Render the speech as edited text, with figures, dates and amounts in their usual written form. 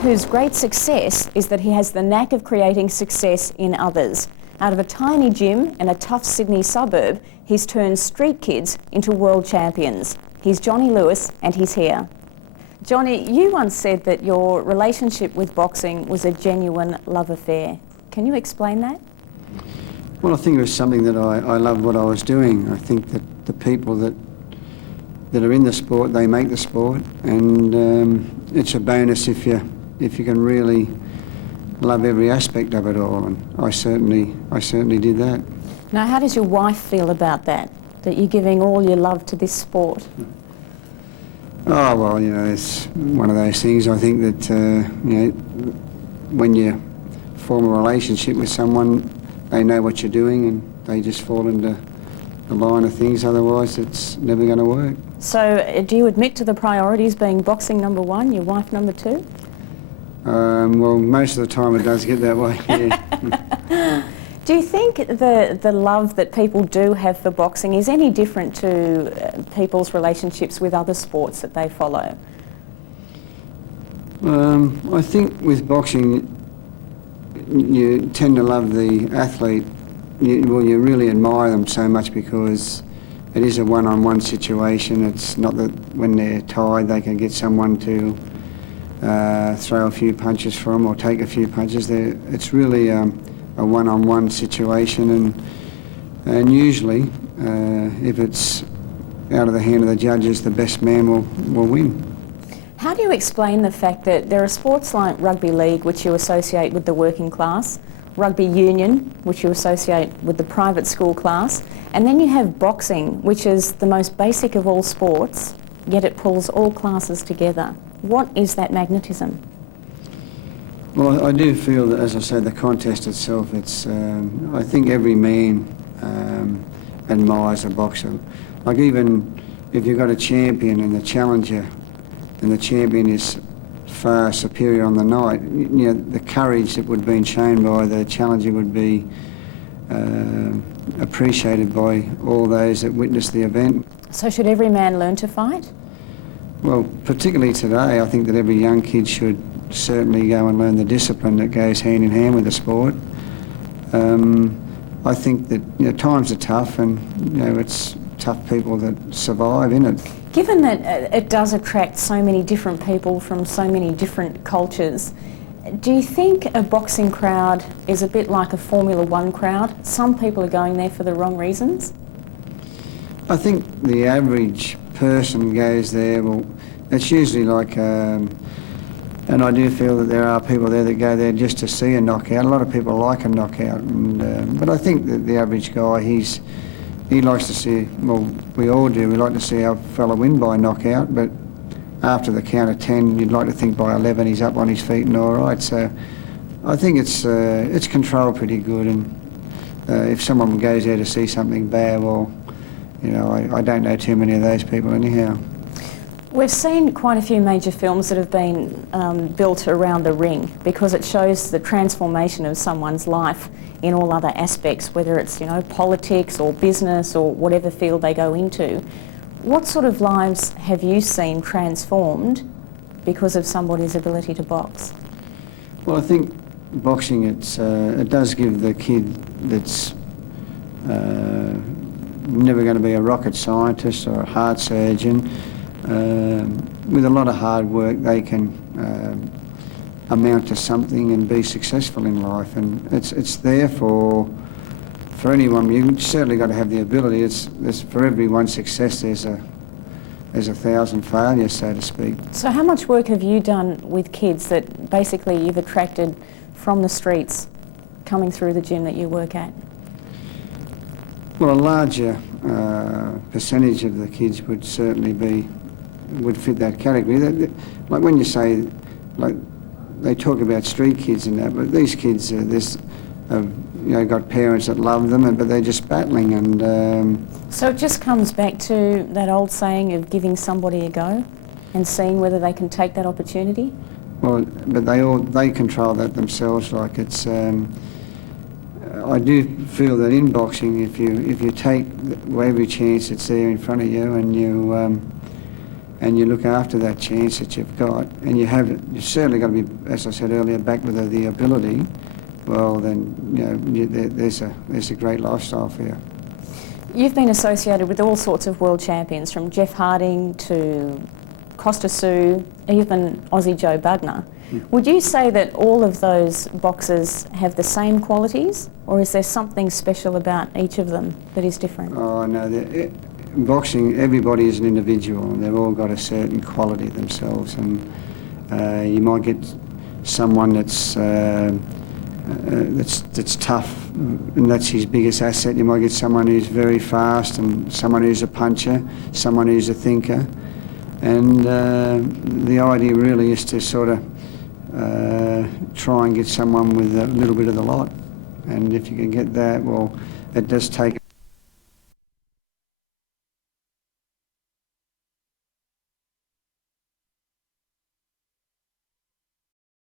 whose great success is that he has the knack of creating success in others. Out of a tiny gym in a tough Sydney suburb, he's turned street kids into world champions. He's Johnny Lewis, and he's here. Johnny, you once said that your relationship with boxing was a genuine love affair. Can you explain that? Well, I think it was something that I loved what I was doing. I think that the people that are in the sport, they make the sport, and it's a bonus if you can really love every aspect of it all, and I certainly did that. Now, how does your wife feel about that you're giving all your love to this sport? Oh, well, you know, it's one of those things. I think that, you know, when you form a relationship with someone, they know what you're doing and they just fall into the line of things, otherwise it's never going to work. So, do you admit to the priorities being boxing number one, your wife number two? Well, most of the time it does get that way, yeah. Do you think the love that people do have for boxing is any different to people's relationships with other sports that they follow? I think with boxing, you tend to love the athlete. You really admire them so much because it is a one-on-one situation. It's not that when they're tired they can get someone to throw a few punches for them or take a few punches. It's really a one-on-one situation, and usually if it's out of the hand of the judges, the best man will win. How do you explain the fact that there are sports like rugby league, which you associate with the working class, rugby union, which you associate with the private school class, and then you have boxing, which is the most basic of all sports, yet it pulls all classes together? What is that magnetism? Well, I do feel that, as I said, the contest itself, it's, I think every man admires a boxer. Like, even if you've got a champion and the challenger, and the champion is far superior on the night, you know, the courage that would have been shown by the challenger would be appreciated by all those that witnessed the event. So should every man learn to fight? Well, particularly today, I think that every young kid should certainly go and learn the discipline that goes hand in hand with the sport. I think that, you know, times are tough, and you know, it's tough people that survive in it. Given that it does attract so many different people from so many different cultures, do you think a boxing crowd is a bit like a Formula One crowd? Some people are going there for the wrong reasons? I think the average person goes there, well, it's usually like, and I do feel that there are people there that go there just to see a knockout. A lot of people like a knockout, but I think that the average guy, he likes to see, well, we all do, we like to see our fella win by knockout, but after the count of 10, you'd like to think by 11 he's up on his feet and all right. So I think it's controlled pretty good, and if someone goes there to see something bad, well, you know, I don't know too many of those people anyhow. We've seen quite a few major films that have been built around the ring because it shows the transformation of someone's life in all other aspects, whether it's, you know, politics or business or whatever field they go into. What sort of lives have you seen transformed because of somebody's ability to box? Well, I think boxing, it does give the kid that's never going to be a rocket scientist or a heart surgeon, with a lot of hard work they can amount to something and be successful in life, and it's there for anyone. You've certainly got to have the ability. There's for every one success there's a 1,000 failures, so to speak. So how much work have you done with kids that basically you've attracted from the streets coming through the gym that you work at? Well, a larger percentage of the kids would certainly would fit that category. Like when you say, like, they talk about street kids and that, but these kids have, you know, got parents that love them, but they're just battling, and so it just comes back to that old saying of giving somebody a go and seeing whether they can take that opportunity. Well, but they control that themselves. Like, it's I do feel that in boxing, if you take every chance that's there in front of you, and and you look after that chance that you've got, and you've certainly got to be, as I said earlier, back with the ability, well then, there's a great lifestyle for you. You've been associated with all sorts of world champions, from Jeff Harding to Costa Sue, even Aussie Joe Budner. Would you say that all of those boxers have the same qualities, or is there something special about each of them that is different? Oh no, boxing, everybody is an individual, and they've all got a certain quality themselves, and you might get someone that's tough, and that's his biggest asset. You might get someone who's very fast, and someone who's a puncher, someone who's a thinker, and the idea really is to sort of try and get someone with a little bit of the lot, and if you can get that, well, it does take